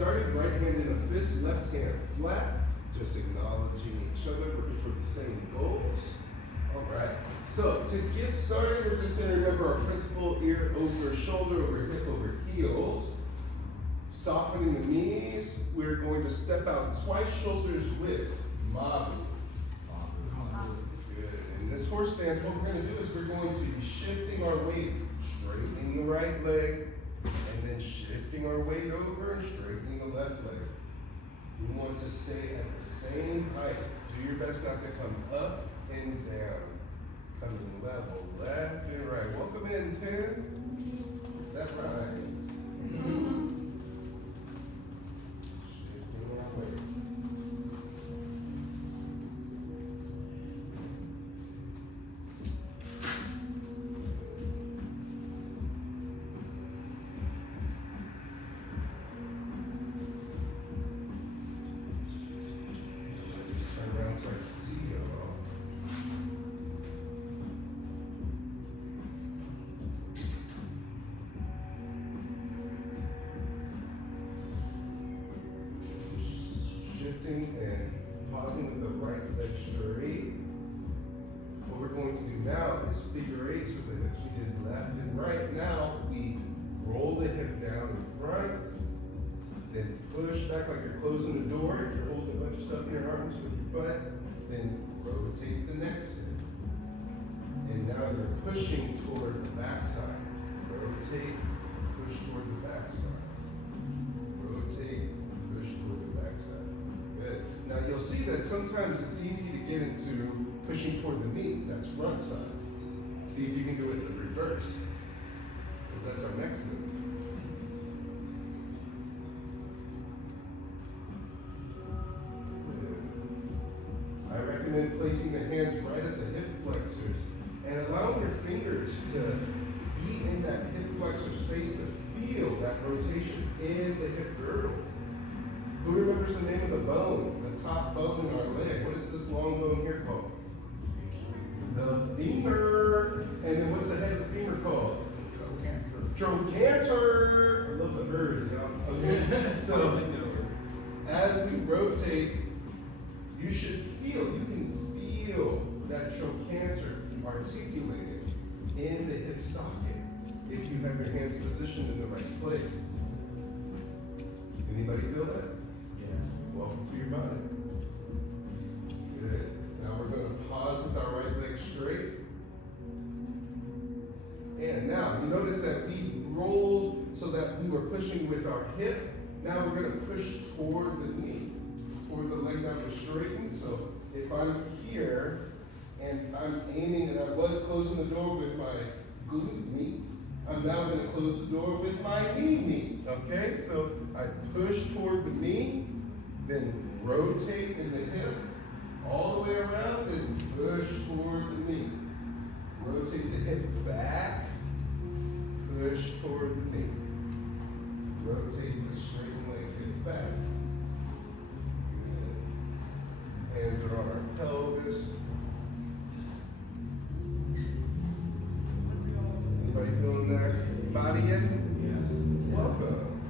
started, right hand in a fist, left hand flat, just acknowledging each other, working for the same goals. All right. So to get started, we're just going to remember our principle: ear over shoulder, over hip, over heels. Softening the knees, we're going to step out twice shoulders width. Mabu. Good. In this horse stance, what we're going to do is we're going to be shifting our weight, straightening the right leg, and then shifting our weight over and straightening the left leg. We want to stay at the same height. Do your best not to come up and down. Coming level, left and right. Welcome in, 10. That's right. Shifting our weight. And pausing with the right leg straight. What we're going to do now is figure eights with the hips. We did left and right. Now we roll the hip down in front, then push back like you're closing the door. If you're holding a bunch of stuff in your arms with your butt, then rotate the next hip. And now you're pushing toward the backside. Rotate, push toward the backside. Rotate, push toward the backside. Good. Now you'll see that sometimes it's easy to get into pushing toward the knee. That's front side. See if you can do it the reverse, because that's our next move. Good. I recommend placing the hands right at the hip flexors and allowing your fingers to be in that hip flexor space to feel that rotation in the hip girdle. Who remembers the name of the bone, the top bone in our leg? What is this long bone here called? The femur. And then what's the head of the femur called? Trochanter. I love the birds, y'all. Okay. So as we rotate, you should feel, you can feel that trochanter articulated in the hip socket if you have your hands positioned in the right place. Anybody feel that? Yes. Welcome to your body. Good. Now we're going to pause with our right leg straight. And now you notice that we rolled so that we were pushing with our hip. Now we're going to push toward the knee, toward the leg that was straightened. So if I'm here and I'm aiming, and I was closing the door with my glute meat, I'm now going to close the door with my knee meat. Okay, so I push toward the knee, then rotate in the hip, all the way around, and push toward the knee. Rotate the hip back, push toward the knee. Rotate the straight leg hip back. Good. Hands are on our pelvis. Anybody feeling their body yet? Yes. Welcome.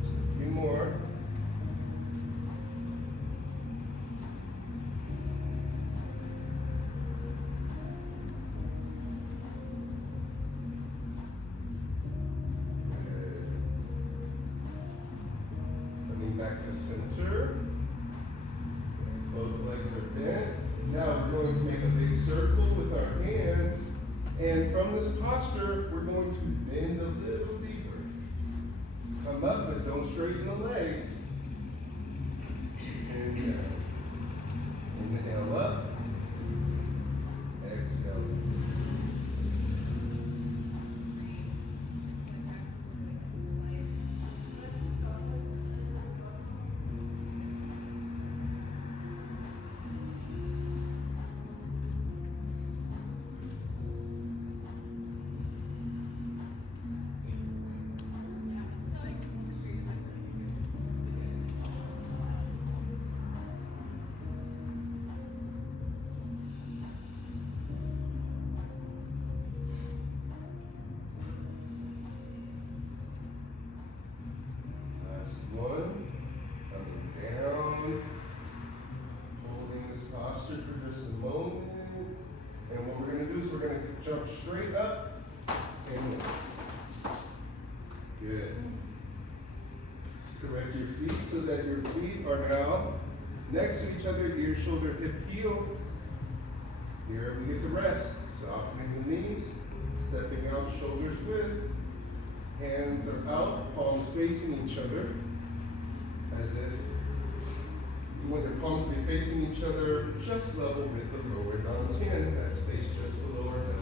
Just a few more. Coming back to center. Both legs are bent. Now we're going to make a big circle with our hands. And from this posture, we're going to bend a little deeper. Come up, but don't straighten the legs. And down. Inhale up. Exhale. straight up and in. Good. Correct your feet so that your feet are now next to each other, ear, shoulder, hip, heel. Here we get to rest. Softening the knees, stepping out, shoulders width. Hands are out, palms facing each other, as if you want your palms to be facing each other, just level with the lower dantian, that space just below our belly.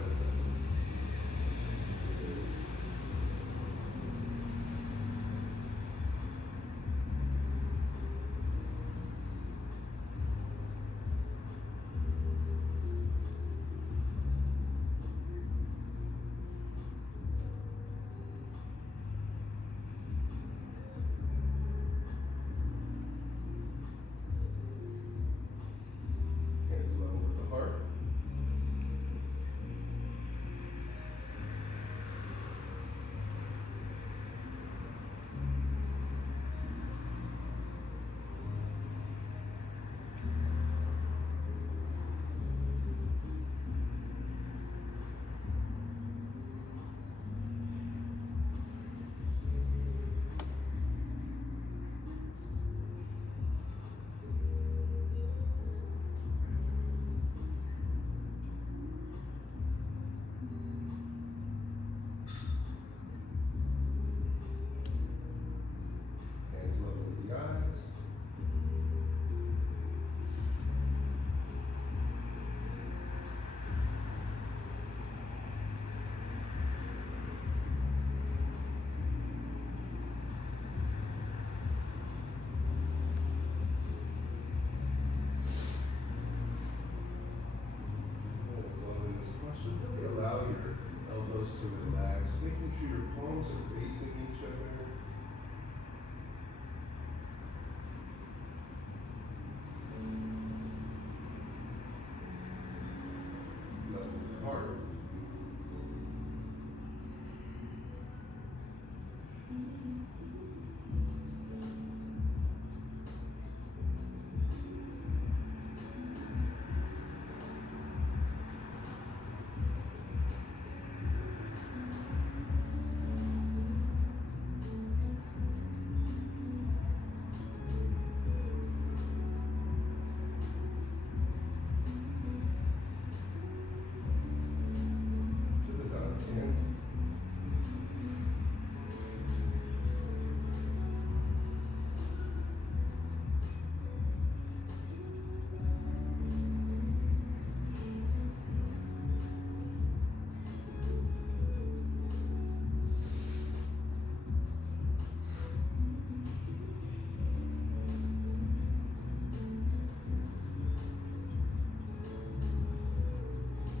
Hands level with the heart. Hands level with the eyes. Well, in this posture, really allow your elbows to relax, making sure your palms are facing each other. Level the heart. To the dantian.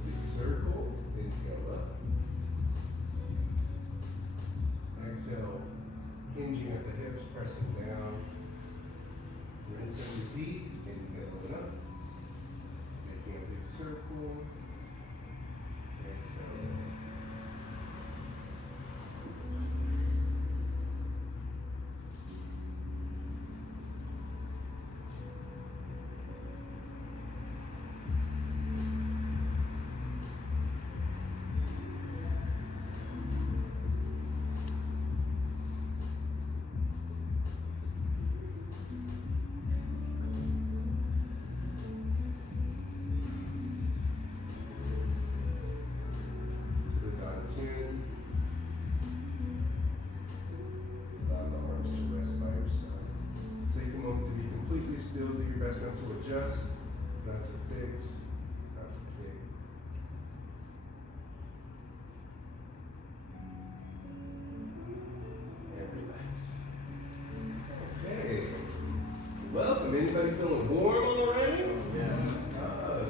Big circle, inhale up. Exhale, hinging at the hips, pressing down. Rinse and repeat, inhaling up. Making a big circle. Exhale. To the dantian. Allow the arms to rest by your side. Take a moment to be completely still. Do your best not to adjust, not to fix, not to pick. And relax. Okay. Welcome. Anybody feeling warm on the way? Ah,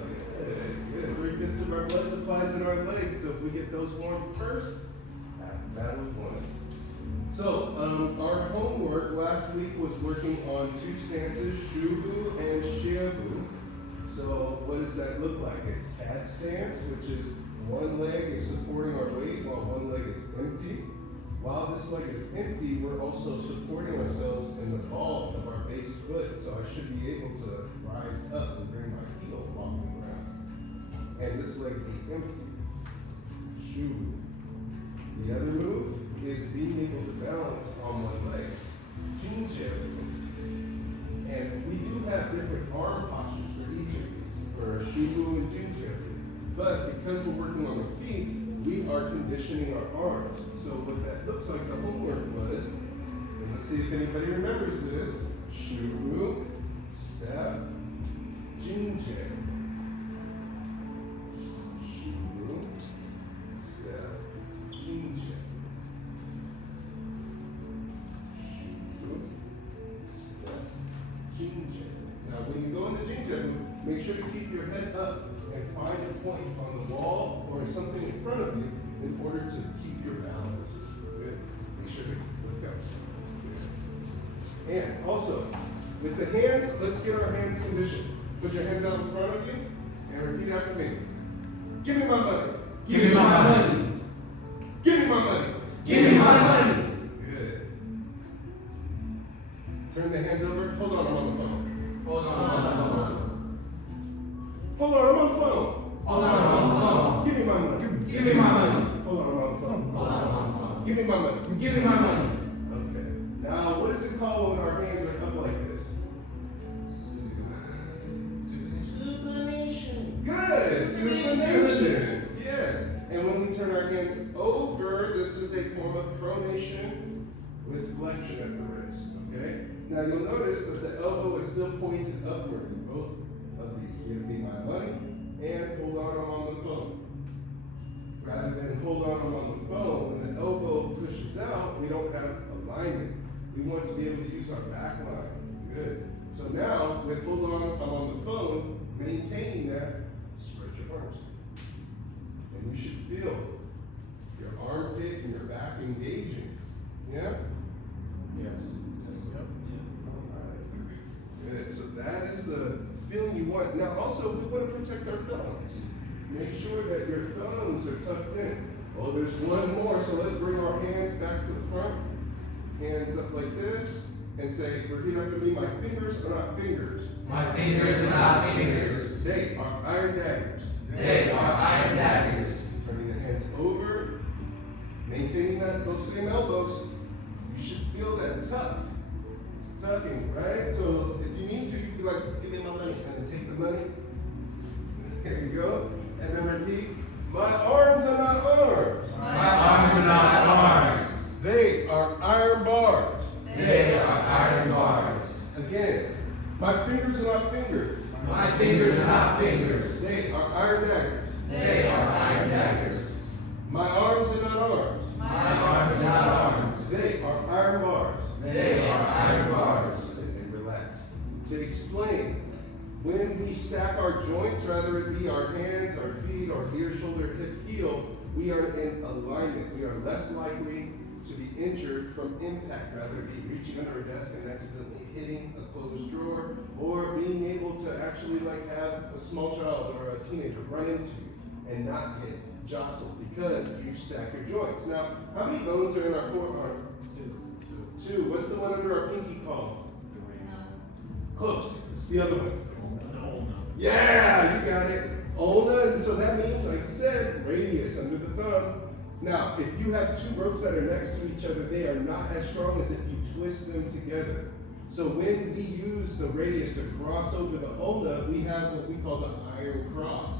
good. We're good. So our blood supplies in our legs. So if we get those warm first, that was one. So our homework last week was working on two stances, Shu Bu and Xie Bu. So what does that look like? It's cat stance, which is one leg is supporting our weight while one leg is empty. While this leg is empty, we're also supporting ourselves in the ball of our base foot. So I should be able to rise up and bring my heel off the ground. And this leg be empty. Shu Bu. The other move is being able to balance on one leg, Jing Jie Bu. And we do have different arm postures for each of these, for Shu Bu and Jing Jie Bu. But because we're working on the feet, we are conditioning our arms. So what that looks like, the homework was, and let's see if anybody remembers this, Shu Bu, step, Jing Jie. Shu Bu, step, Jing Jie. Shu Bu, step, Jing Jie. Now when you go into Jing Jie Bu, make sure to keep your head up and find a point on the wall or something in front of you in order to keep your balance. Good. Make sure to look up. Good. And also, with the hands, let's get our hands conditioned. Put your hands out in front of you and repeat after me. Give me my money. Give me my money. Give me my money. Give me my money. Good. Turn the hands over. Hold on, I'm on the phone. Hold on, I'm on the phone. Hold on, I'm on the phone. Hold on, I'm on the phone. Give me my money. Give me my money. Hold on, I'm on the phone. Hold on, I'm on the phone. Give me my money. Give me my money. Okay. Now, what is it called when our hands are up like this? Supination. Good. Supination. Yes. And when we turn our hands over, this is a form of pronation with flexion at the wrist. Okay. Now you'll notice that the elbow is still pointed upward in both of these. Give me my money and hold on, I'm on the phone. Rather than hold on, I'm on the phone, when the elbow pushes out, we don't have alignment. We want to be able to use our back line. Good. So now, with hold on, I'm on the phone, maintaining that, spread your arms. And you should feel your armpit and your back engaging. Yeah? Yes. Yep. All right. Good. So that is the feeling you want. Now also, we want to protect our thumbs. Make sure that your thumbs are tucked in. Oh, there's one more, so let's bring our hands back to the front. Hands up like this, and say, repeat after me, my fingers are not fingers. My fingers are not fingers. They are iron daggers. They are iron daggers. Turning the hands over, maintaining those same elbows. You should feel that tucking, right? So if you need to, you can be like, give me my money, and then take the money. There you go. And then repeat, my arms are not arms. My arms are not arms. They are iron bars. They are iron bars. Again, my fingers are not fingers. My fingers are not fingers. They are iron daggers. They are iron daggers. My arms are not arms. My arms are not arms. They are iron bars. They are iron bars. And relax. To explain, when we stack our joints, whether it be our hands, our feet, our ear, shoulder, hip, heel, we are in alignment. We are less likely to be injured from impact, rather it be reaching under a desk and accidentally hitting a closed drawer, or being able to actually like have a small child or a teenager run into you and not hit, jostle, because you stack your joints. Now, how many bones are in our forearm? Two. What's the one under our pinky called? Close. It's the other one. Yeah, you got it. Ulna, and so that means, like I said, radius under the thumb. Now, if you have two ropes that are next to each other, they are not as strong as if you twist them together. So when we use the radius to cross over the ulna, we have what we call the iron cross.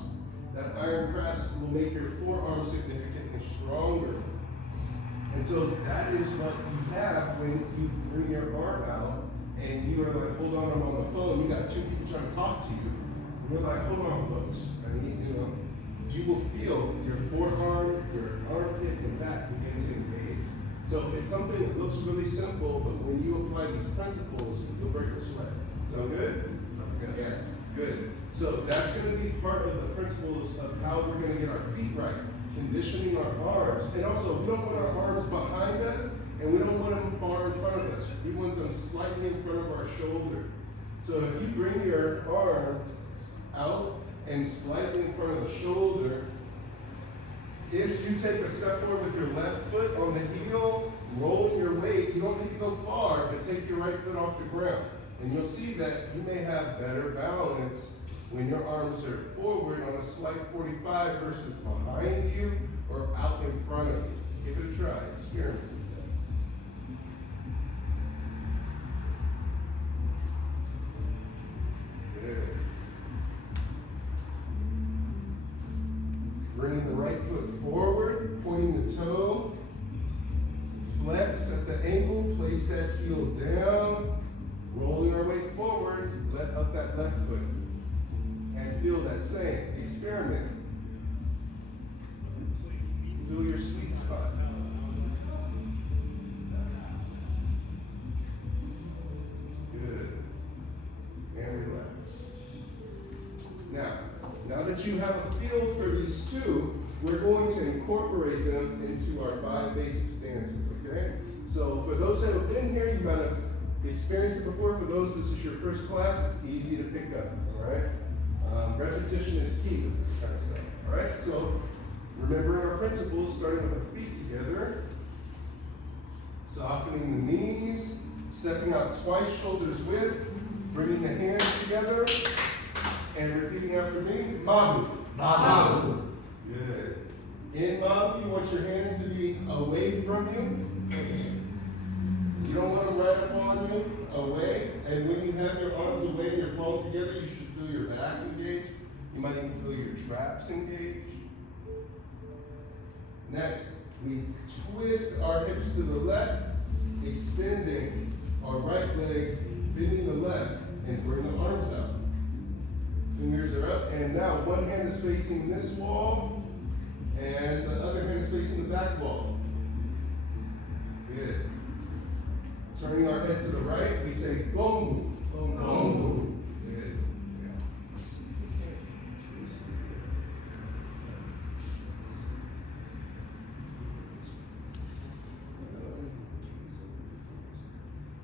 That iron cross will make your forearm significantly stronger. And so that is what you have when you bring your arm out and you are like, hold on, I'm on the phone. You got two people trying to talk to you. And we're like, hold on, folks. I need, you will feel your forearm, your armpit, and back begin to engage. So it's something that looks really simple, but when you apply these principles, you'll break a sweat. Sound good? Yes. Good. So that's going to be part of the principles of how we're going to get our feet right. Conditioning our arms. And also, we don't want our arms behind us, and we don't want them far in front of us. We want them slightly in front of our shoulder. So if you bring your arm out and slightly in front of the shoulder, if you take a step forward with your left foot on the heel, rolling your weight, you don't need to go far, but take your right foot off the ground. And you'll see that you may have better balance when your arms are forward on a slight 45 versus behind you, or out in front of you. Give it a try, experiment with that. Good. Bringing the right foot forward, pointing the toe. Flex at the ankle, place that heel down. Rolling our weight forward, let up that left foot. And feel that same. Experiment. Feel your sweet spot. Good. And relax. Now that you have a feel for these two, we're going to incorporate them into our 5 basic stances, okay? So for those that have been here, you might have experienced it before. For those, this is your first class, it's easy to pick up, all right? Repetition is key with this kind of stuff, all right? So remembering our principles, starting with our feet together, softening the knees, stepping out twice, shoulders width, bringing the hands together, and repeating after me, Mabu. Mabu. Good. In Mabu, you want your hands to be away from you. You don't want them right up on you, away. And when you have your arms away and your palms together, you should feel your back engaged. You might even feel your traps engaged. Next, we twist our hips to the left, extending our right leg, bending the left, and bring the arms out. Fingers are up, and now one hand is facing this wall, and the other hand is facing the back wall. Good. Turning our head to the right, we say Gong Bu. Gong Bu. Good.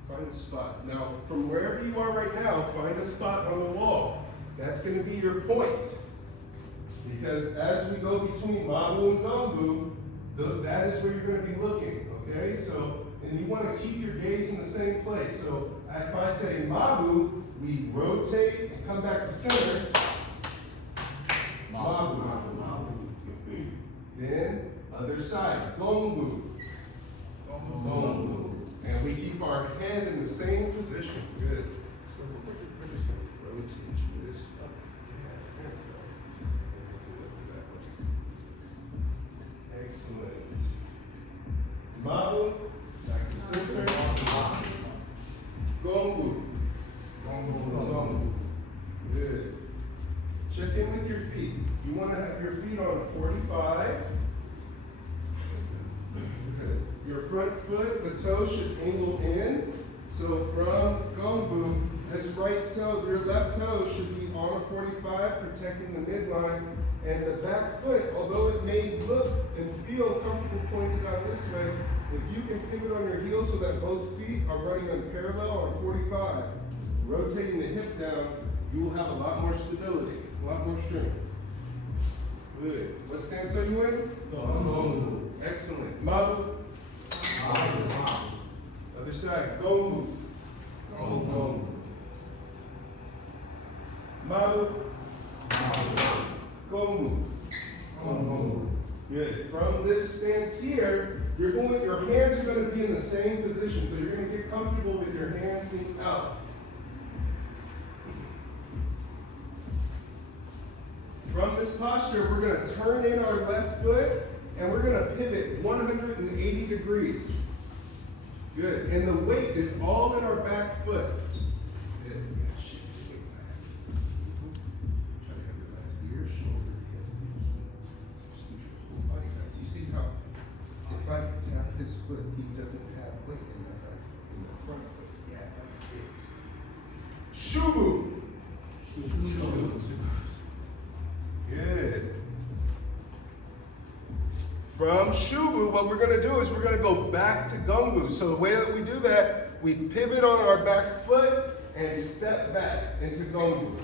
Find a spot. Now, from wherever you are right now, find a spot on the wall. That's going to be your point. Because as we go between Mabu and Gong Bu, that is where you're going to be looking, okay? So, and you want to keep your gaze in the same place. So, if I say Mabu, we rotate and come back to center. Mabu. Then, other side, Gong Bu. Gong Bu. And we keep our head in the same position. Good. So we're just going to rotate this up. Excellent. Mabu, back to center. Gong Bu. Gong Bu. Good. Check in with your feet. You want to have your feet on 45. Good. Your front foot, the toe should angle in. So from Gong Bu, this right toe, your left toe should be on a 45, protecting the midline. And the back foot, although it may look and feel comfortable pointed out this way, if you can pivot on your heels so that both feet are running on parallel on 45, rotating the hip down, you will have a lot more stability, a lot more strength. Good. What stance are you in? Gong Bu. Excellent. Mabu. Other side. Gong Bu. Gong Bu. Mabu. Gong Bu. Gong Bu. Good. From this stance here, your hands are going to be in the same position. So you're going to get comfortable with your hands being out. From this posture, we're going to turn in our left foot and we're going to pivot 180 degrees. Good. And the weight is all in our back foot. Good. Try to have your left ear, shoulder, hip. Scoot your whole body back. You see how if I tap this foot, he doesn't have weight in the left, in the front foot. Yeah, that's it. Shu Bu. Shu Bu. Good. From Shu Bu, what we're going to do is we're going to go back to Gong Bu. So the way that we do that, we pivot on our back foot and step back into Gong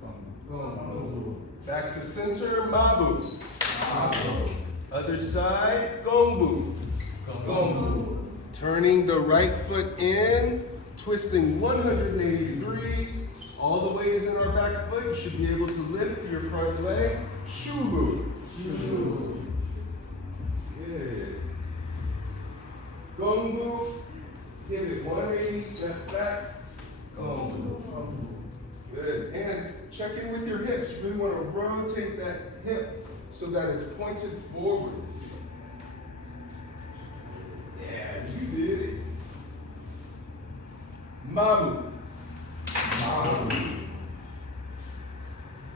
Bu. Gong Bu. Back to center, Mabu. Mabu. Other side, Gong Bu. Gong Bu. Turning the right foot in, twisting 180 degrees. All the weight is in our back foot. You should be able to lift your front leg. Shu Bu. Shu Bu. Gong Bu. Pivot 180, step back. Gong Bu. Good. And check in with your hips. You really want to rotate that hip so that it's pointed forwards. Yeah, you did it. Mamu.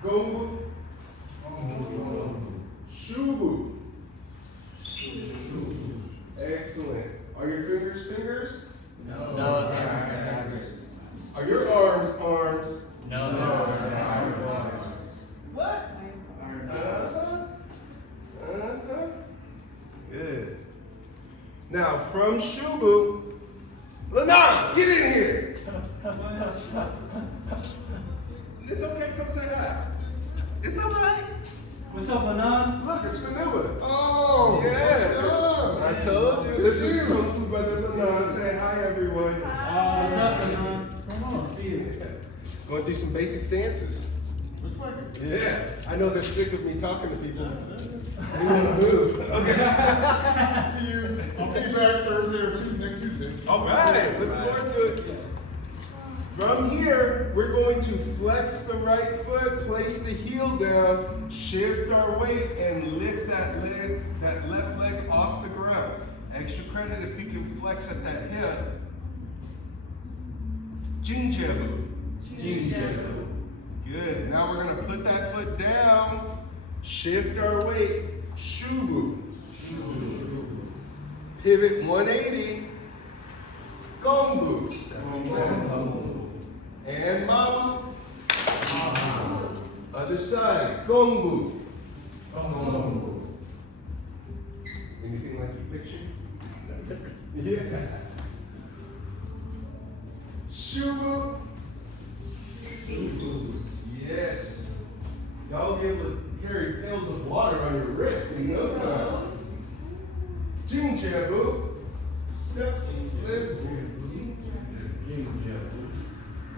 Gong Bu. Shu Bu. Excellent. Are your fingers fingers? No. Are your arms arms? No. What? Good. Now from Shu Bu, Lana, get in here. It's okay, come say hi. It's all right. What's up, Anan? Look, it's Vanilla. Oh, Yeah. I told you. This is Kung Fu Brother Lana. Say hi, everyone. What's up, Anan? Come on, see you. Going to do some basic stances. looks like it. Yeah. I know they're sick of me talking to people. They want to move. Okay. See you. I'll be back Thursday or next Tuesday. All right. Look forward to it. From here, we're going to flex the right foot, place the heel down, shift our weight, and lift that left leg off the ground. Extra credit if you can flex at that hip. Jing Jie Bu. Jing Jie Bu. Good. Now we're going to put that foot down, shift our weight, Shu Bu. Pivot 180, Gong Bu. Stepping back. And Mamu. Other side, Gong Bu. Anything like you pictured? Yeah. Shu Bu. Yes. Y'all be able to carry pails of water on your wrist in no time. Jing Jie Bu. Step, lift.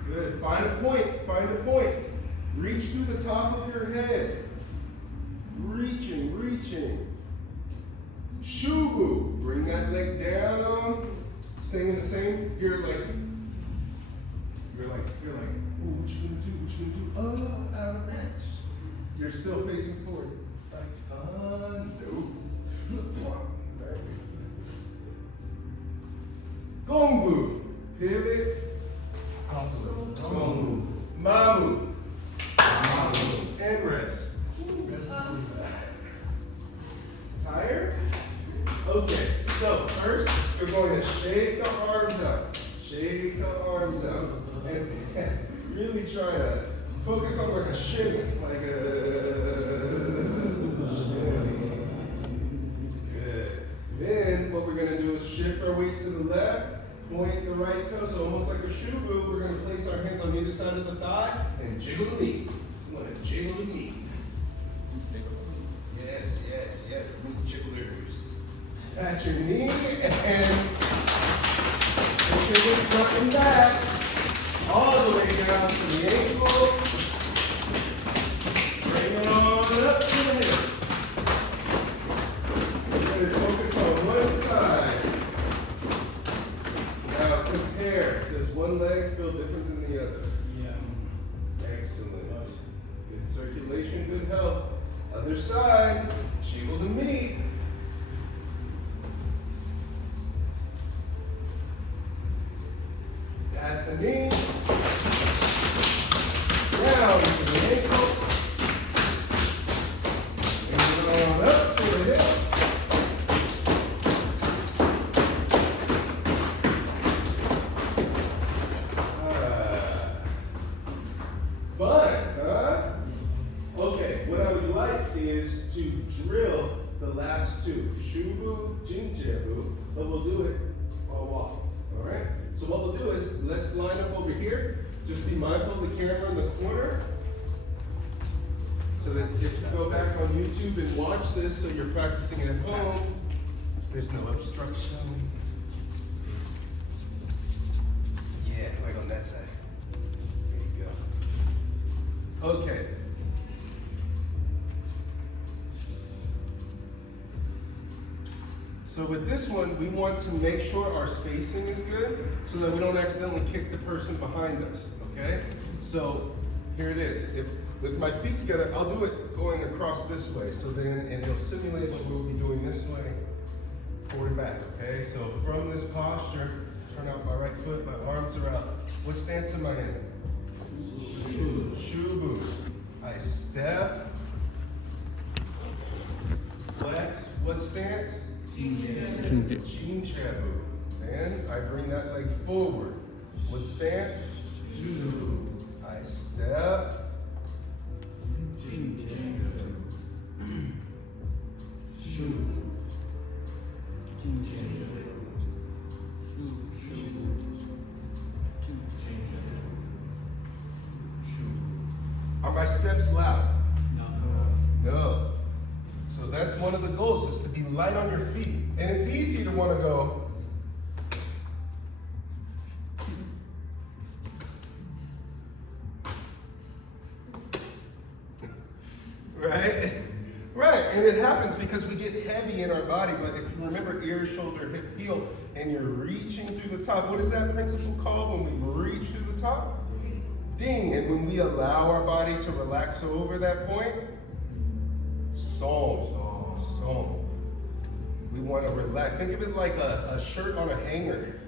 Good. Find a point. Find a point. Reach through the top of your head. Reaching, reaching. Shu Bu. Bring that leg down. Staying in the same. You're like, ooh, what you gonna do? What you gonna do? Oh, out of reach. You're still facing forward. Like, no. Gong Bu. Pivot. Mamu. And rest. Tired? Okay, so first you're going to shake the arms out. Shake the arms out. And really try to focus on like a shimmy. Like a shimmy. Good. Then what we're going to do is shift our weight to the left. Point the right toe, so almost like a Shu Bu, we're going to place our hands on either side of the thigh and jiggle the knee. You want to jiggle the knee. Yes, yes, yes, knee jigglers. At your knee and push your hip front and back. All the way down to the ankle. Bring it on up to the hip. We're going to focus on one side. Now compare. Does one leg feel different than the other? Yeah. Excellent. Good circulation, good health. Other side. Jiggle the knee. At the knee. Down to the ankle. Bring it on up to the hip. Fun, huh? Okay, what I would like is to drill the last two, Shu Bu, Jing Jie Bu, but we'll do it while walking, all right? So what we'll do is, let's line up over here. Just be mindful of the camera in the corner, so that if you go back on YouTube and watch this, so you're practicing at home, there's no obstruction. Yeah, like on that side. There you go. Okay. So with this one, we want to make sure our spacing is good so that we don't accidentally kick the person behind us, okay? So here it is. If with my feet together, I'll do it going across this way. So then, and it'll simulate what we'll be doing this way, forward and back, okay? So from this posture, turn out my right foot, my arms are out. What stance am I in? Shu Bu. I step, flex, what stance? Jing Jie Bu. And I bring that leg forward. What stance? I step. Are my steps loud? No. So that's one of the goals, is to be light on your feet. And it's easy to want to go. Right? Right, and it happens because we get heavy in our body, but if you remember ear, shoulder, hip, heel, and you're reaching through the top, what is that principle called when we reach through the top? Ding, and when we allow our body to relax over that point, song. We want to relax. Think of it like a shirt on a hanger,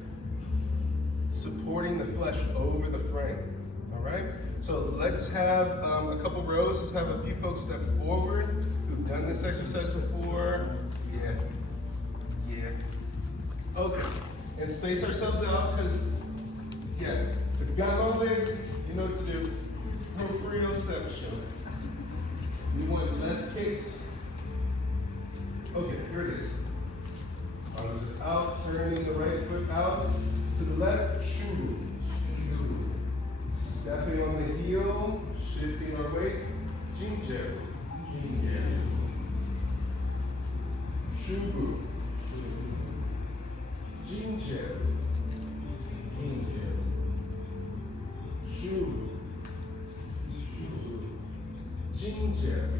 supporting the flesh over the frame, all right? So let's have a couple rows. Let's have a few folks step forward who've done this exercise before. Yeah. Okay, and space ourselves out because, if you got long legs, you know what to do. Proprioception. We want less cakes. Okay, here it is. Arms out, turning the right foot out to the left. Shu Bu. Stepping on the heel, shifting our weight. Jing Jie Bu. Shu Bu. Jing Jie Bu. Shu Bu. Jing Jie Bu.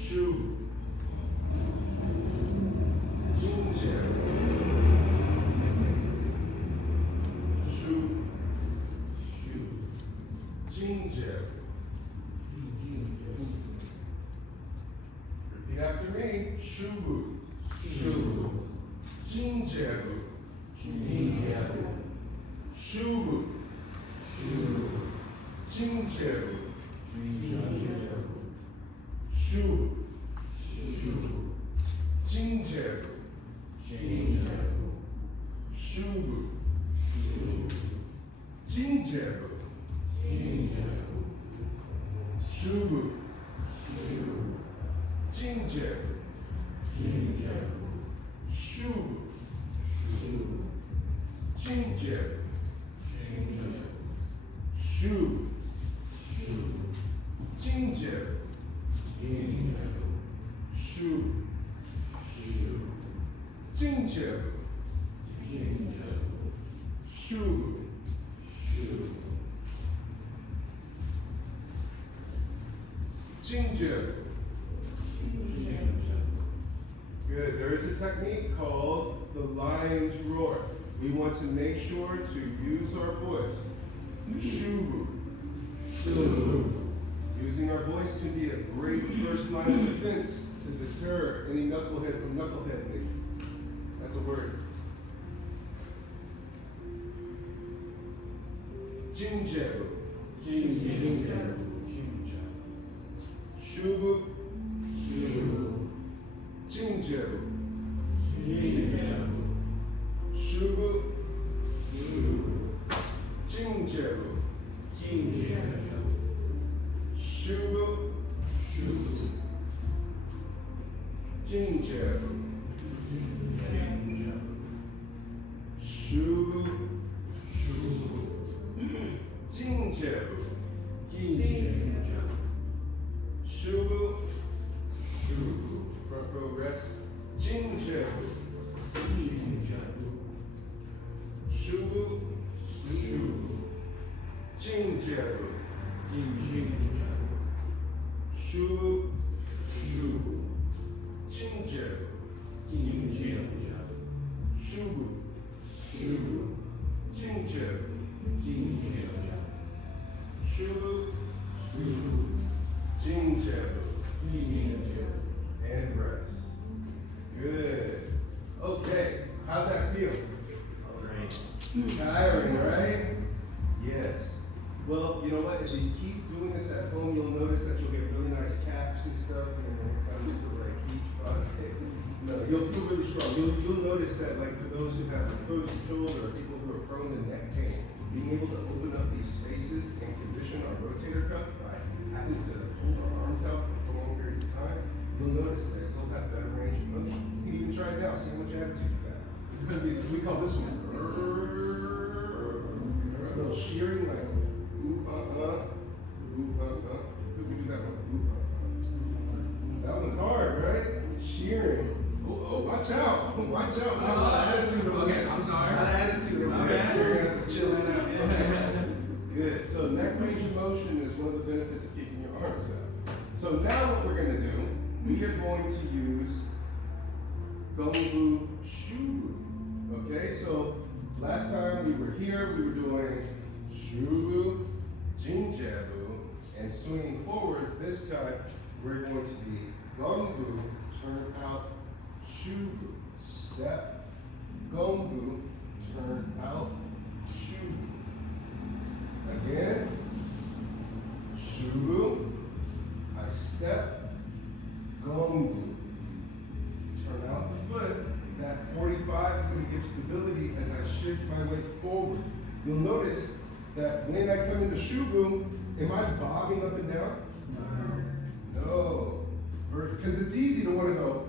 Shu Bu. Jing Jie Bu. Shu. Jing Jie Bu. Repeat after me. Shu Bu. Jing Jie Bu. Shu Bu. Jing Jie Bu. Shu Bu. Jing Jie Bu. Shu Bu. Jing Jie Bu. Shu Bu. Jing Jie Bu. Shu Bu. Jing Jie Bu. Shu. Jing Jie Bu. Shu. Jing Jie Bu. Shu. Jing Jie Bu. Good. There is a technique called the lion's roar. We want to make sure to use our voice. Shu Bu. Using our voice can be a great first line of defense to deter any knucklehead from knuckleheading. That's a word. Jing Jie Bu. Shu Bu. Jing Jie Bu. Shu Bu. Jing Jie Bu. Shu Bu. Jing Jie Bu. Shu Bu. Jing Jie Bu. Shu Bu. Front row rest. Jing Jie Bu. Shu Bu. Jing Jie Bu. Shu Bu. stuff when it comes to like each body. No, you'll feel really strong. You'll notice that like for those who have a frozen shoulder or people who are prone to neck pain, being able to open up these spaces and condition our rotator cuff by having to hold our arms out for prolonged periods of time, you'll notice that you'll have better range of motion. You can even try it now, see how much attitude you got. It's gonna be, we call this one a little shearing, like ooh, ooh, who can do that one? Ooh, That one's hard, right? Shearing. Oh, watch out. Watch out. A lot of attitude. Okay, I'm sorry. A lot of attitude. You're gonna have to chill it out. Good. So neck range of motion is one of the benefits of keeping your arms out. So now what we're gonna do, we are going to use Gong Bu, Shu Bu. Okay, so last time we were here, we were doing Shu Bu, Jing Jie Bu, and swinging forwards. This time we're going to be Gong Bu, turn out, Shu Bu, step, Gong Bu, turn out, Shu Bu. Again, Shu Bu, I step, Gong Bu, turn out the foot. That 45 is going to give stability as I shift my weight forward. You'll notice that when I come into Shu Bu, am I bobbing up and down? No. Because it's easy to want to go.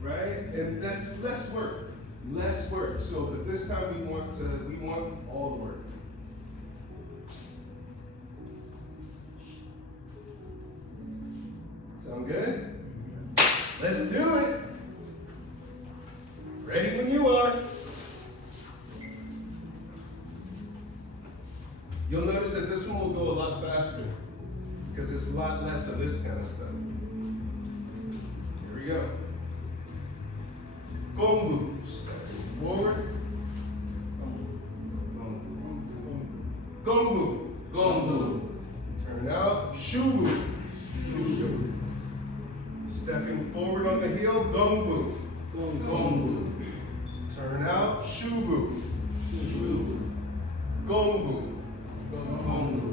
Right? And that's less work. Less work. So but this time we want all the work. Sound good? Let's do it. Ready when you are. You'll notice that this one will go a lot faster because there's a lot less of this kind of stuff. Here we go. Gong Bu, stepping forward. Gong Bu, Gong Bu. turn out. Shu Bu, stepping forward on the heel. Gong Bu, Gong Bu. turn out. Shu Bu, Gong Bu. Gong Bu.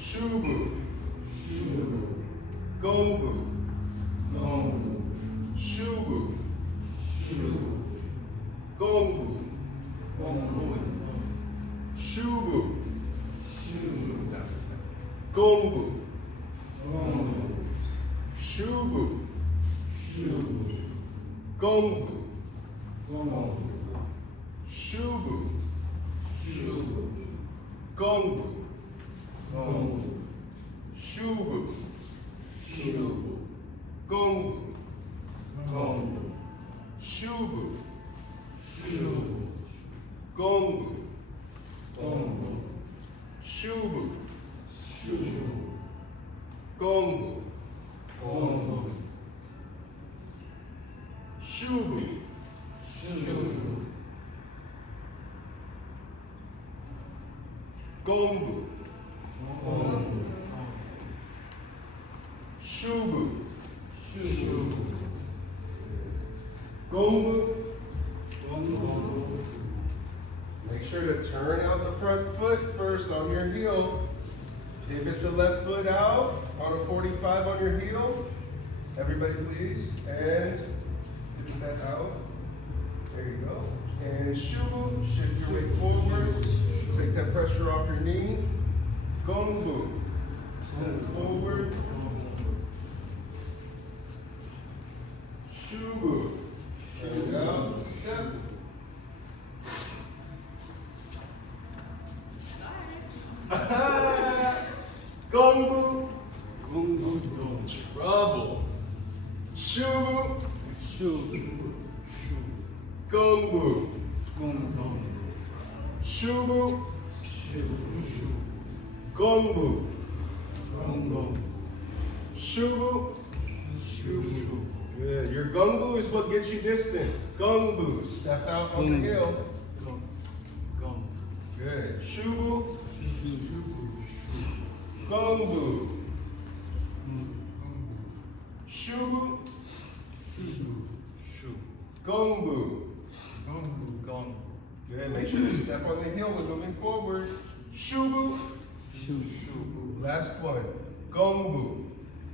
Shu Bu, Gong Bu, Gong Bu. Shu Bu, Shu Bu. Gong Bu, Gong Bu. Shu Bu, Shu Bu. Gong Bu, Gong Bu. Shu Bu, Shu Bu. Gong Bu, Gong Bu. Shu Bu, Shu Bu. Gong Bu, Gong Bu. Shu Bu, Shu Bu. Gong Bu, Gong Bu. Shu Bu, Shu Bu. Gong Bu, Gong Bu. Shu Bu, Shu Bu. Gong Bu, Gong Bu. Shu Bu, Shu Bu. Gong Bu, Gong Bu. Shu Bu, Shu Bu. Gong Bu. Gong Bu. Make sure to turn out the front foot first on your heel. Pivot the left foot out on a 45 on your heel. Everybody please. And pivot that out. There you go. And Shu Bu, shift your weight forward. Take that pressure off your knee. Gong Bu. Step forward. Shu Bu. And out. Step. Gong Bu. Gong Bu. Trouble. Shu Bu. Shu Bu. Gong Bu. Gong Bu. Shu Bu. Shu Bu. Gong Bu. Gong Bu. Shu Bu. Shu Bu. Good. Your Gong Bu is what gets you distance. Gong Bu. Step out on the hill. Gong. Good. Shu Bu. Shu Bu. Gong Bu. Shu Bu. Shu. Gong Bu. Gong. Good. Make sure to step on the hill when moving forward. Shu Bu. Shu Bu. Last one. Gong Bu.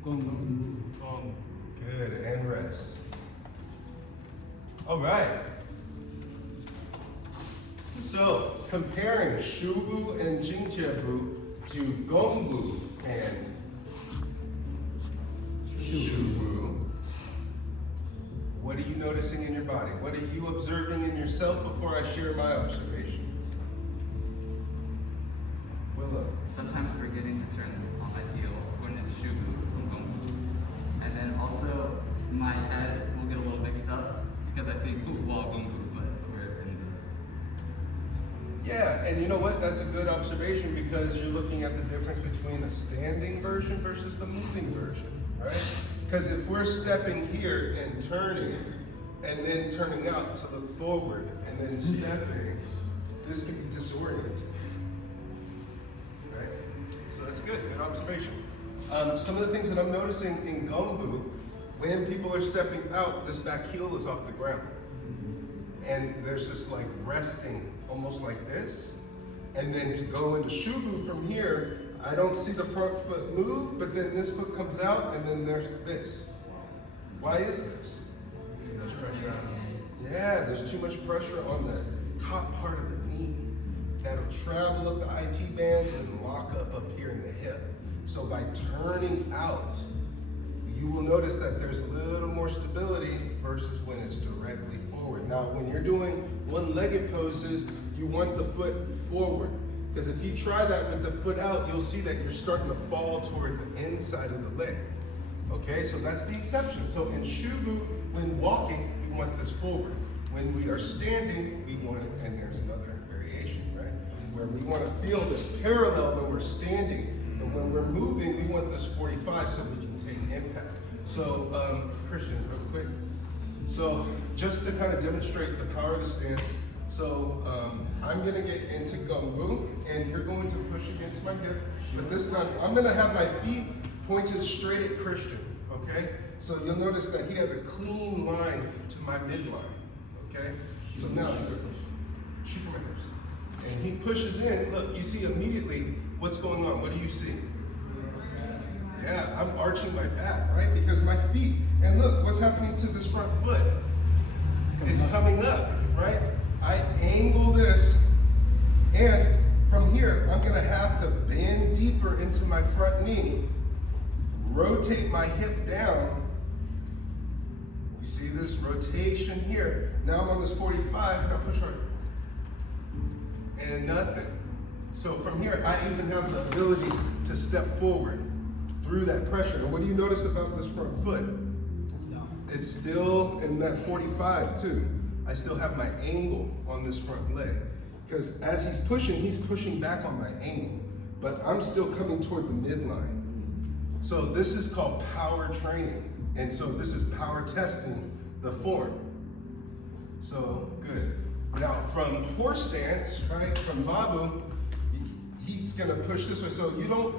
Gong Bu. Gong. Good, and rest. All right. So, comparing Shu Bu and Jing Jie Bu to Gong Bu and Shu Bu, what are you noticing in your body? What are you observing in yourself before I share my observations? Willow. Sometimes forgetting to turn on my heel, going into Shu Bu from Gong Bu. And then also my head will get a little mixed up because I think, ooh, well, Gong Bu, but we're in the... Yeah, and you know what? That's a good observation because you're looking at the difference between a standing version versus the moving version, right? Because if we're stepping here and then turning out to look forward and then stepping, this can be disorienting, right? So that's good observation. Some of the things that I'm noticing in Gong Bu, when people are stepping out, this back heel is off the ground. And there's just like resting, almost like this. And then to go into Shu Bu from here, I don't see the front foot move, but then this foot comes out, and then there's this. Why is this? Too much pressure on the... Yeah, there's too much pressure on the top part of the knee. That'll travel up the IT band and lock up here in the hip. So by turning out, you will notice that there's a little more stability versus when it's directly forward. Now, when you're doing one-legged poses, you want the foot forward. Because if you try that with the foot out, you'll see that you're starting to fall toward the inside of the leg. Okay, so that's the exception. So in Shu Bu, when walking, we want this forward. When we are standing, we want it, and there's another variation, right? Where we want to feel this parallel when we're standing, and when we're moving, we want this 45 so we can take impact. So, Christian, real quick. So, just to kind of demonstrate the power of the stance, so I'm gonna get into Gong Bu, and you're going to push against my hip, but this time I'm gonna have my feet pointed straight at Christian, okay? So you'll notice that he has a clean line to my midline, okay? So now, shoot for my hips. And he pushes in, look, you see immediately what's going on. What do you see? Yeah, I'm arching my back, right? Because my feet, and look, what's happening to this front foot? It's coming up, right? I angle this, and from here, I'm gonna have to bend deeper into my front knee, rotate my hip down. You see this rotation here. Now I'm on this 45, now push hard. And nothing. So from here, I even have the ability to step forward through that pressure. And what do you notice about this front foot? It's still in that 45 too. I still have my angle on this front leg. Because as he's pushing back on my angle. But I'm still coming toward the midline. So this is called power training. And so this is power testing the form. So, good. Now from horse stance, right, from Mabu, he's gonna push this way. So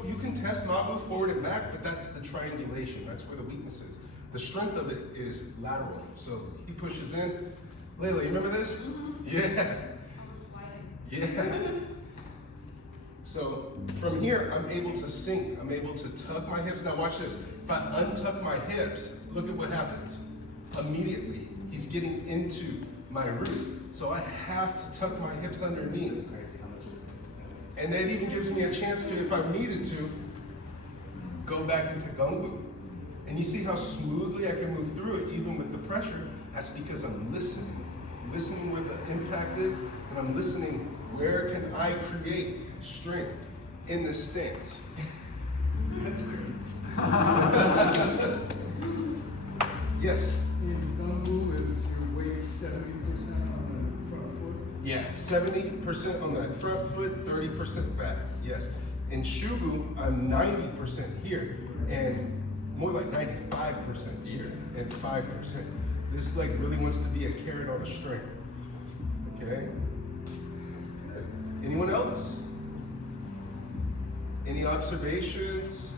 you can test Mabu forward and back, but that's the triangulation. That's where the weakness is. The strength of it is lateral. So he pushes in. Layla, you remember this? Mm-hmm. Yeah. Yeah. So from here, I'm able to sink. I'm able to tuck my hips. Now watch this. If I untuck my hips, look at what happens. Immediately, he's getting into my root. So I have to tuck my hips underneath. And that even gives me a chance to, if I needed to, go back into Gong Bu. And you see how smoothly I can move through it, even with the pressure. That's because I'm listening. Listening where the impact is, and I'm listening where can I create strength in this stance. That's crazy. Yes? In Gong Bu, is your weight 70% on the front foot? Yeah, 70% on the front foot, 30% back. Yes. In Shu Bu, I'm 90% here, and more like 95% here, and 5%. This leg really wants to be a carrot on a string. Okay? Anyone else? Any observations?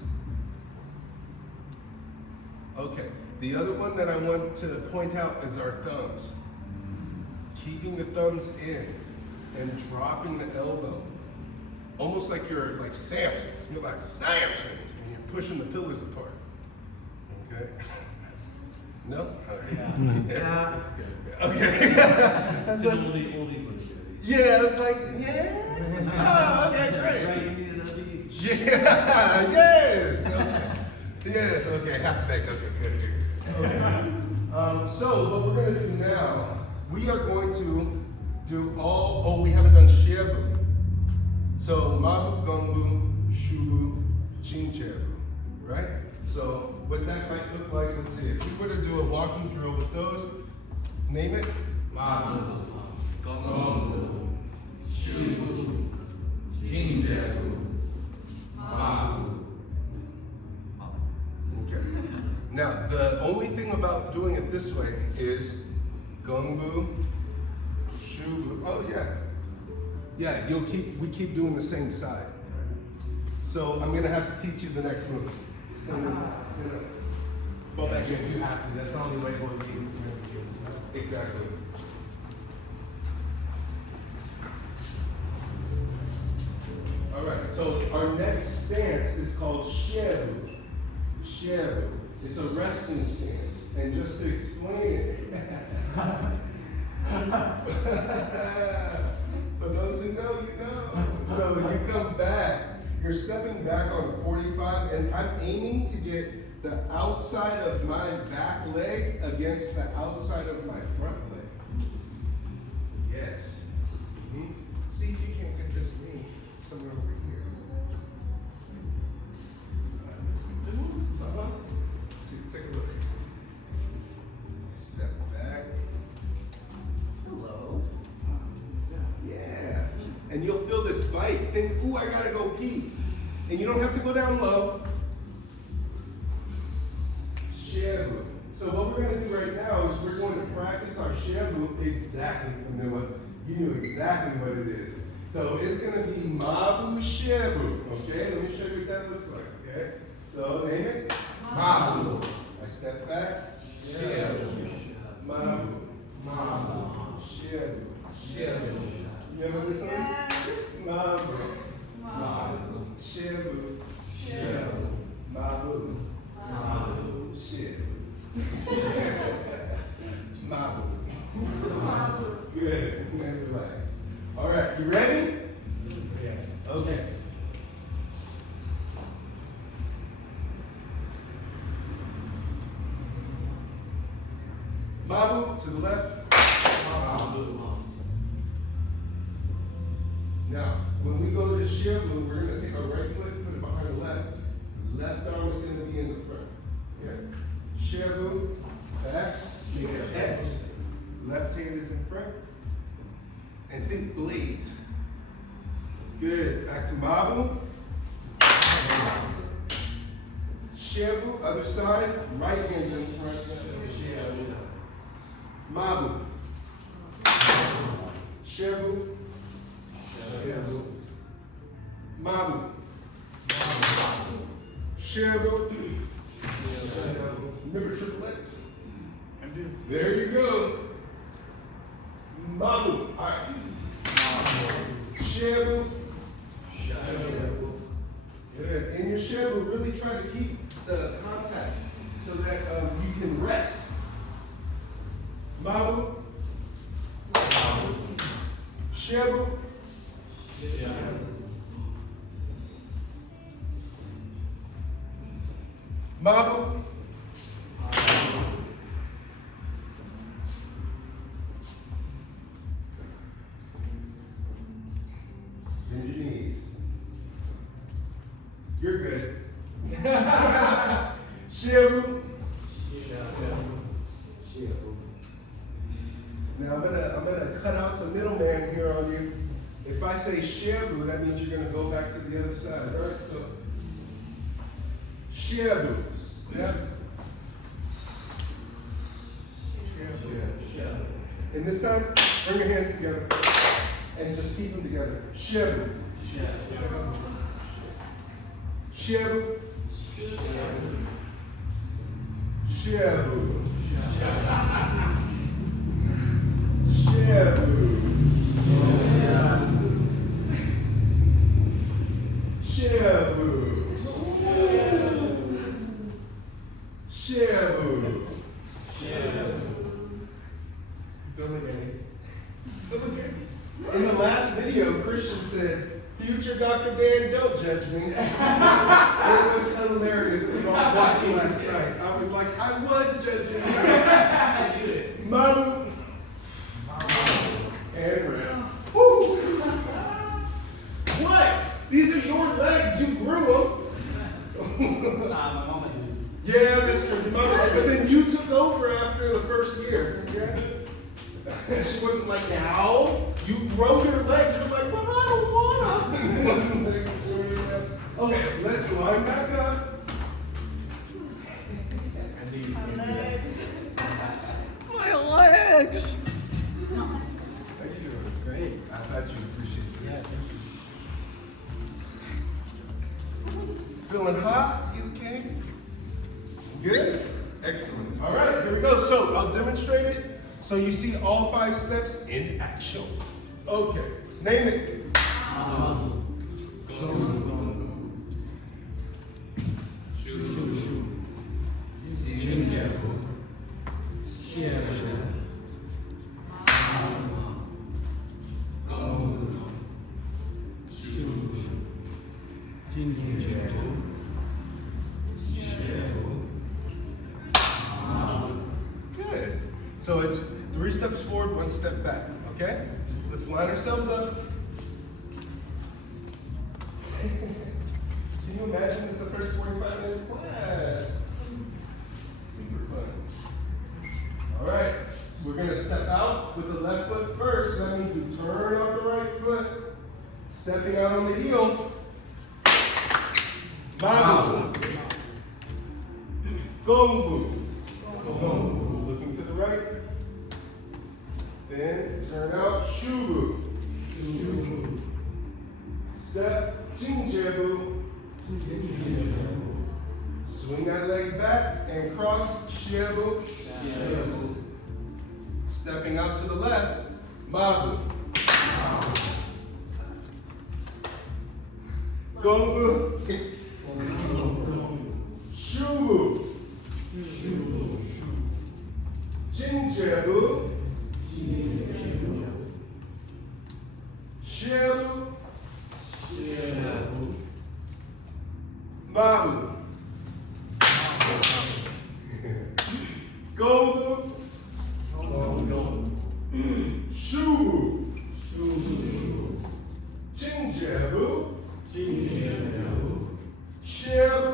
Okay. The other one that I want to point out is our thumbs. Keeping the thumbs in and dropping the elbow. almost like you're like Samson. You're like Samson, and you're pushing the pillars apart. Okay? No? All right. Yeah, that's good. Okay. That's an oldie but goodie. Yeah, I was like, yeah. Oh, okay, great. Right, you needed a beach. Yeah, yes. Okay. Yes, okay, half baked. Okay, good. Okay. So what we're gonna do now, we are going to do we haven't done Xie Bu. So Ma Bu, Gong Bu, Shu Bu, Jing Jie Bu, right? So what that might look like, let's see. If we were to do a walking drill with those, name it. Ma Bu, Gong Bu, Shu Bu, Jing Jie Bu, Ma Bu. Okay. Now, the only thing about doing it this way is Gong Bu, Shu Bu. Oh yeah. Yeah, we keep doing the same side. So I'm gonna have to teach you the next move. Just gonna fall back in. You have to. That's the only way we'll be able to. Exactly. All right, so our next stance is called Xie Bu. Xie Bu. It's a resting stance. And just to explain it, for those who know, you know. So you come back, you're stepping back on 45, and I'm aiming to get the outside of my back leg against the outside of my front leg. Yes. Mm-hmm. See if you can't get this knee somewhere over here. All right, let's keep doing. See, take a look. Step back. Hello. Yeah. And you'll feel this bite. Think, ooh, I gotta go pee. And you don't have to go down low. Xie Bu. So what we're going to do right now is we're going to practice our Xie Bu exactly from the one. You knew exactly what it is. So it's going to be Ma Bu Xie Bu. Okay, let me show you what that looks like. Okay, so name it. Ma Bu. I step back. Xie Bu. Ma Bu. Ma Bu. Xie Bu. Xie Bu. Remember this one? Ma Bu. Ma Bu. Xie Bu. Xie Bu. Ma Bu. Ma Bu. Xie Bu. Ma Bu. Ma Bu. Good. Relax. All right, you ready? Yes. Okay. Ma Bu to the left. Ma Bu. Now, when we go to Xie Bu, we're going to take our right foot, put it behind the left. Left arm is going to be in the front. Okay? Xie Bu, back, make an X. Left hand is in front. And think blades. Good. Back to Ma Bu. Xie Bu, other side, right hand's in front. Ma Bu. Xie Bu. Ma Bu. Xie Bu. Remember triple X? I do. There you go. Ma Bu. All right. Xie Bu. Good. In your Xie Bu, really try to keep the contact so that you can rest. Ma Bu. Xie Bu. Ma Bu. Bend your knees. You're good. Xie Bu. Now I'm gonna cut out the middleman here on you. If I say Xie Bu, that means you're gonna go back to the other side, right? So Xie Bu. Step. And this time, bring your hands together and just keep them together. Xie Bu. Xie Bu. Xie Bu. Xie Bu. Bu. Xie Bu. In the last video, Christian said, "Future Dr. Dan, don't judge me." It was hilarious to watch last night. I was like, I was judging you. Mamu. And rest. Woo. What? These are your legs. You grew them. My mama did. Yeah, that's true. Your mama did. But then you took over after the first year. Yeah. She wasn't like, now you grow your legs. You're like, well, I don't wanna. Okay, let's line back up. My legs. How you doing? Great. I thought you'd appreciate it. Yeah, thank you. Feeling hot? You okay? Good? Excellent. All right, here we go. So I'll demonstrate it so you see all 5 steps in action. Okay, name it. Jing Jie Bu. Xie Bu. Gong Bu. Shu Bu. Jing Jie Bu. Xie Bu. Good. So it's 3 steps forward, 1 step back. Okay? Let's line ourselves up. Can you imagine this the first 45 minutes class? Super fun. All right. We're going to step out with the left foot first. That means you turn on the right foot, stepping out on the heel. Mamu. Gong Bu. Looking to the right. Then turn out Shu Bu. Step Jing Jie Bu. Swing that leg back and cross Xie Bu. Stepping out to the left, Ma Bu. Gong Bu. Shu Bu. Jing Jie Bu. Xie Bu. Ma Bu. Gong Bu. Shu Bu. Jing Jie Bu. Xie Bu.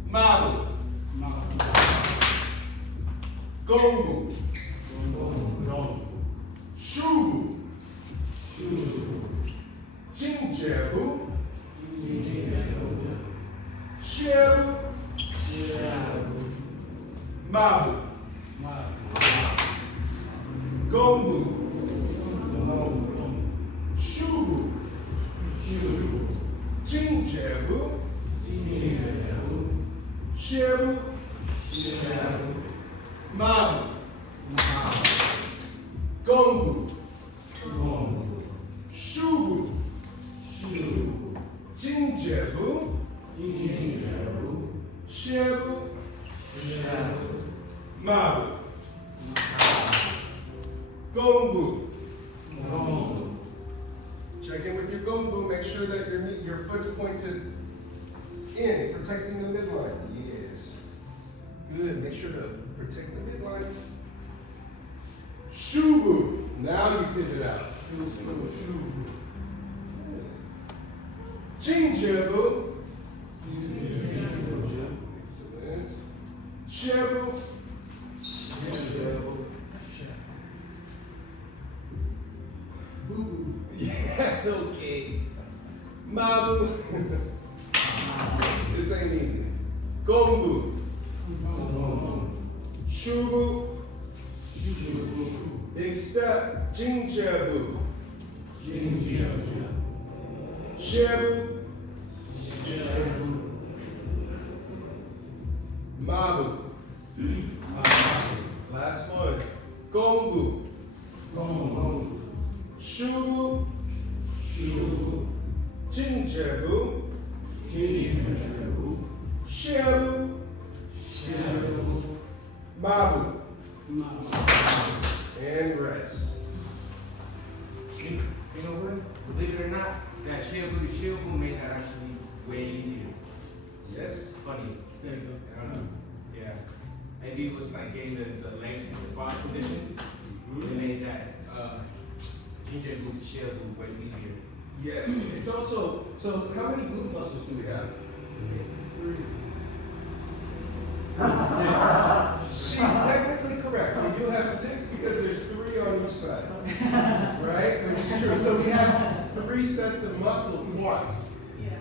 Ma Bu. Gong Bu. Shu Bu. Jing Jie Bu. Xie Bu. Ma Bu. Gong Bu. Shu Bu. Jing Jie Bu. Xie Bu. Ma Bu. Gong Bu. Shu Bu. Jing Jie Bu. Xie Bu. Ma Bu. Gong Bu. Check in with your Gong Bu. Make sure that your foot's pointed in, protecting the midline. Yes. Good. Make sure to protect the midline. Shu Bu. Now you pivot out. Jing Jie Bu. Excellent. Xie Bu. Yes, okay. Ma Bu. This ain't easy. Gong Bu. Shu Bu. Big step. Jing Jie Bu. Xie Bu. Ma Bu. Last one. Gong Bu. Shu Bu. Jing Jie Bu, Xie Bu, Ma Bu, and rest. You know what? Believe it or not, that Xie Bu made that actually way easier. Yes. It's funny. I don't know. Yeah. Maybe it was like getting the legs in the body condition. It made that Jing Jie Bu to Xie Bu way easier. Yes. It's also, so how many glute muscles do we have? She's technically correct. We do have 6 because there's 3 on each side. Right? Which is true. So we have 3 sets of muscles twice. Yeah.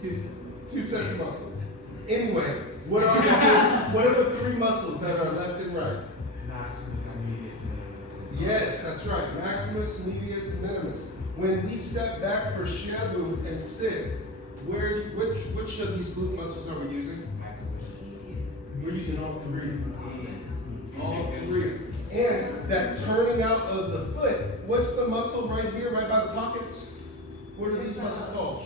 2 sets of muscles. Anyway, what are the 3 muscles that are left and right? Maximus, medius, minimus. Yes, that's right. Maximus, medius, and minimus. When we step back for Xie Bu and sit, which of these glute muscles are we using? Maximus. We're using all 3. All 3. And that turning out of the foot, what's the muscle right here, right by the pockets? What are these muscles called?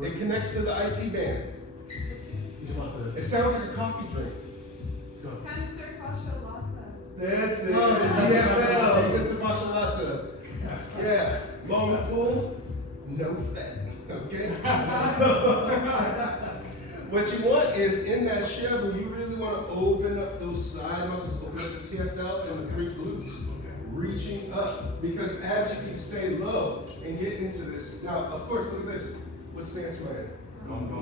It connects to the IT band. It sounds like a coffee drink. Tensor fascia lata. That's it. TFL, tensor fascia lata. Yeah. Long pull, no fat. Okay? So, what you want is in that Xie Bu, you really want to open up those side muscles, open up the TFL and the 3 glutes, reaching up. Because as you can stay low and get into this, now, of course, look at this. What stance am I in? Gong Bu.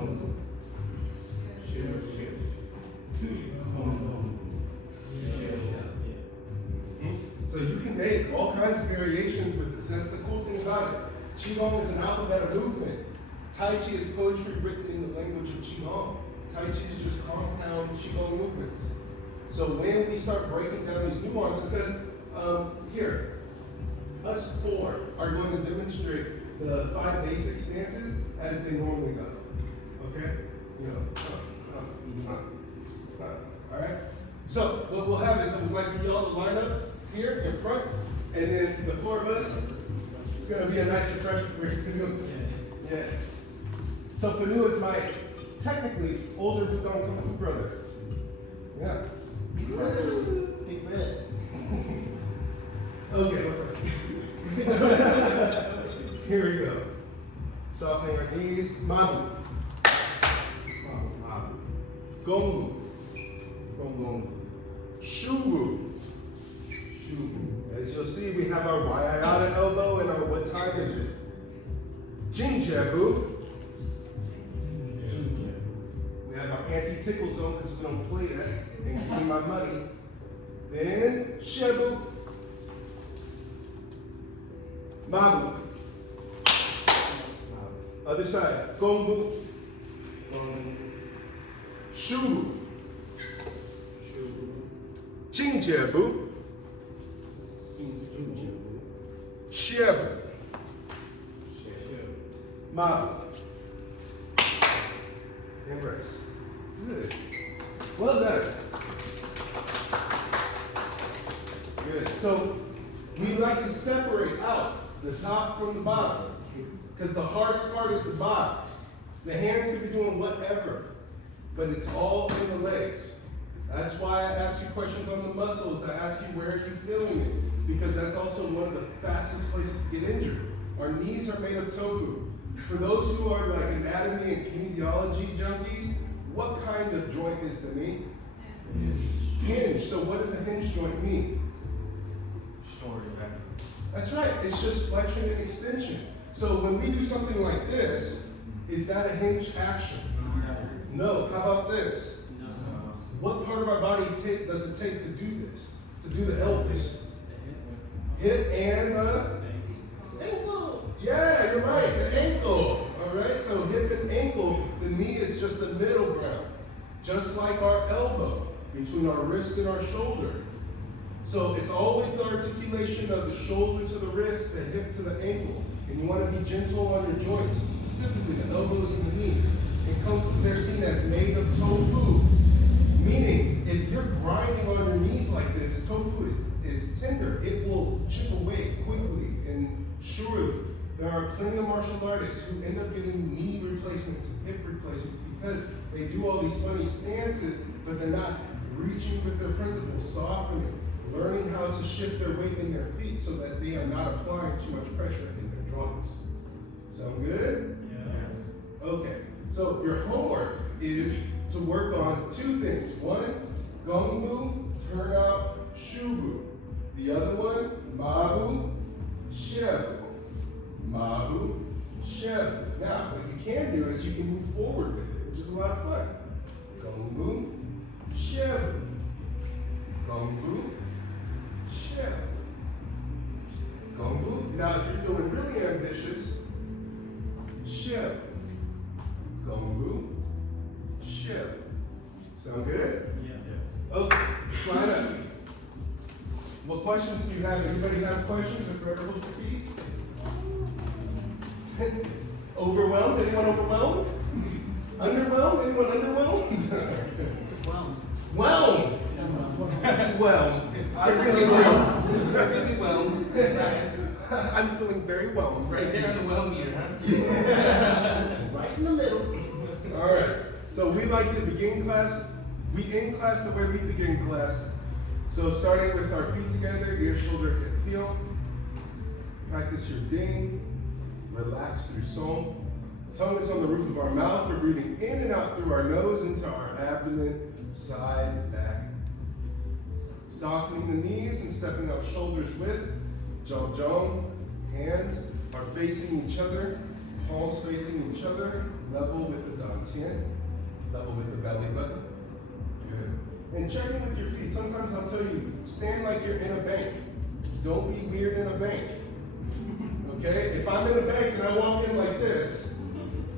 So you can make all kinds of variations with this. That's the cool thing about it. Qigong is an alphabet of movement. Tai Chi is poetry written in the language of Qigong. Tai Chi is just compound Qigong movements. So when we start breaking down these nuances, because here, us 4 are going to demonstrate the 5 basic stances as they normally go. Okay? You know, all right? So what we'll have is I would like for y'all to line up here in front, and then the 4 of us, it's going to be a nice refreshment for you. Yeah. So Fanu is my technically older Gong Kung Fu brother. Yeah. He's red. He's red. Okay. Here we go. Softening our knees. Ma Bu. Gong Bu. Gong Bu. Shu Bu. Shu Bu. As you'll see, we have our Waiata elbow and our what time is it? Jing Jie Bu. We have our anti-tickle zone because we don't play that and give me my money. Then Xie Bu. Ma Bu. Other side. Gong Bu. Shu Bu. Jing Jie Bu. Xie Bu. Ma Bu. And rest. Good. Well done. Good. So we like to separate out the top from the bottom because the hardest part is the bottom. The hands can be doing whatever, but it's all in the legs. That's why I ask you questions on the muscles. I ask you where are you feeling it, because that's also one of the fastest places to get injured. Our knees are made of tofu. For those who are like anatomy and kinesiology junkies, what kind of joint is the knee? Hinge. So what does a hinge joint mean? That's right. It's just flexion and extension. So when we do something like this, is that a hinge action? No. How about this? No. What part of our body does it take to do this? To do the Elvis? Hip and the ankle. Yeah, you're right. The ankle. All right. So hip and ankle. The knee is just the middle ground, just like our elbow between our wrist and our shoulder. So it's always the articulation of the shoulder to the wrist, the hip to the ankle. And you want to be gentle on your joints, specifically the elbows and the knees. In Kung Fu, they're seen as made of tofu. Meaning, if you're grinding on your knees like this, tofu is tender. It will chip away quickly and are plenty of martial artists who end up getting knee replacements and hip replacements because they do all these funny stances, but they're not reaching with their principles, softening, learning how to shift their weight in their feet so that they are not applying too much pressure in their joints. Sound good? Yes. Okay, so your homework is to work on two things. One, Gong Bu, turn out Shu Bu. The other one, Ma Bu, Xie Bu. Ma Bu, Xie Bu. Now, what you can do is you can move forward with it, which is a lot of fun. Gong Bu, Xie Bu. Gong Bu, Xie Bu. Gong Bu. Now, if you're feeling really ambitious, Xie Bu. Gong Bu, Xie Bu. Sound good? Yeah. Okay, line up. What questions do you have? Anybody have questions or forever hold your peace? Overwhelmed? Anyone overwhelmed? Underwhelmed? Anyone underwhelmed? Whelmed. Whelmed. Well, I'm feeling well. Really well. I'm feeling very well. Right there on the well meter, huh? Right in the middle. All right. So we like to begin class. We end class the way we begin class. So starting with our feet together, ear, shoulder, hip, heel. Practice your ding. Relax through song. Tongue is on the roof of our mouth. We're breathing in and out through our nose into our abdomen, side, back. Softening the knees and stepping up shoulders with Jong. Hands are facing each other, palms facing each other, level with the dantian, level with the belly button. Good. And check in with your feet. Sometimes I'll tell you, stand like you're in a bank. Don't be weird in a bank. Okay? If I'm in a bank and I walk in like this,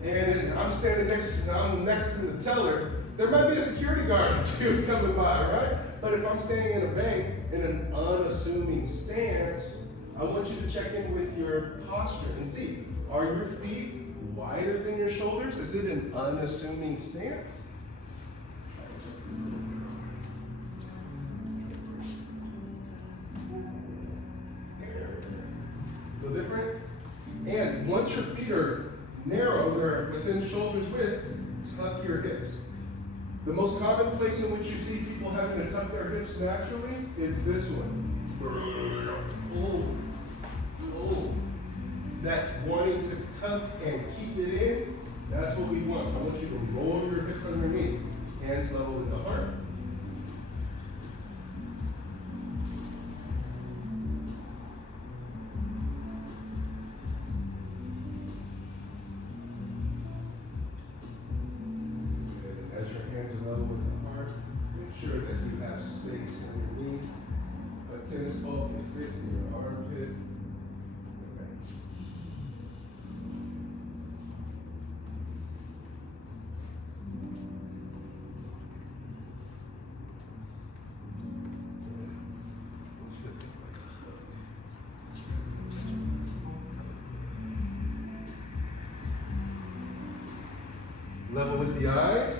and I'm standing next to the teller, there might be a security guard or two coming by, right? But if I'm standing in a bank in an unassuming stance, I want you to check in with your posture and see, are your feet wider than your shoulders? Is it an unassuming stance? Just a little bit. Feel different? And once your feet are narrow, they're within shoulders width, tuck your hips. The most common place in which you see people having to tuck their hips naturally is this one. Oh. That wanting to tuck and keep it in, that's what we want. I want you to roll your hips underneath, hands level with the heart. As your hands are level with the heart, make sure that you have space underneath. A tennis ball can fit in your armpit. Okay. Level with the eyes.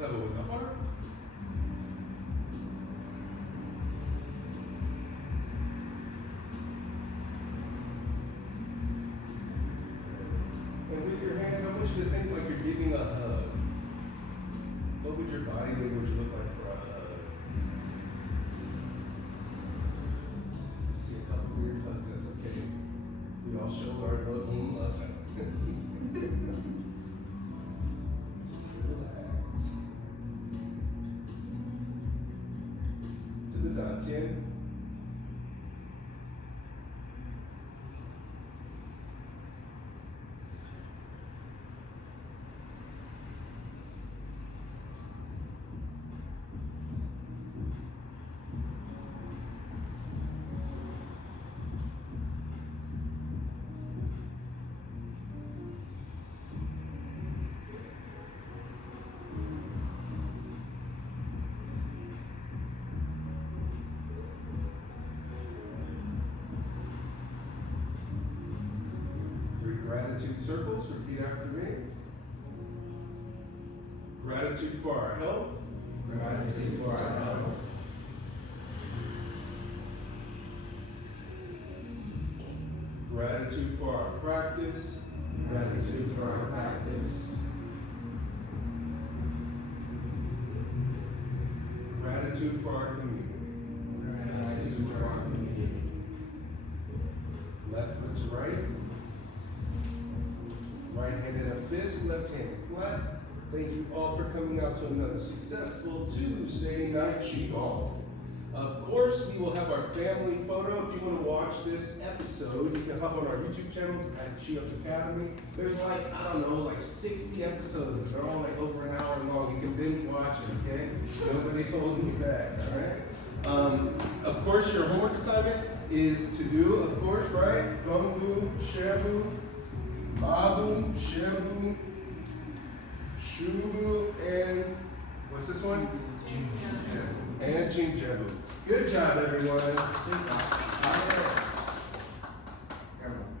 Level with the heart. And with your hands, I want you to think like you're giving a hug. What would your body language look like for a hug? I see a couple weird hugs, that's okay. We all show our own love. Just relax. To the dantian. Gratitude circles, repeat after me. Gratitude for our health. Gratitude for our health. Gratitude for our practice. Gratitude for our practice. Gratitude for our community. Gratitude for our community. Left foot to right. Right hand in a fist, left hand flat. Thank you all for coming out to another successful Tuesday night Qigong. Of course, we will have our family photo. If you want to watch this episode, you can hop on our YouTube channel at Qigong Academy. There's like, I don't know, like 60 episodes. They're all like over an hour long. You can binge watch it, okay? Nobody's holding you back, all right? Of course, your homework assignment is to do, of course, right? Gong Bu, Xie Bu, Bu, Xie Bu, Shu Bu, and what's this one? And Jing Jie Bu. Good job, everyone. All right.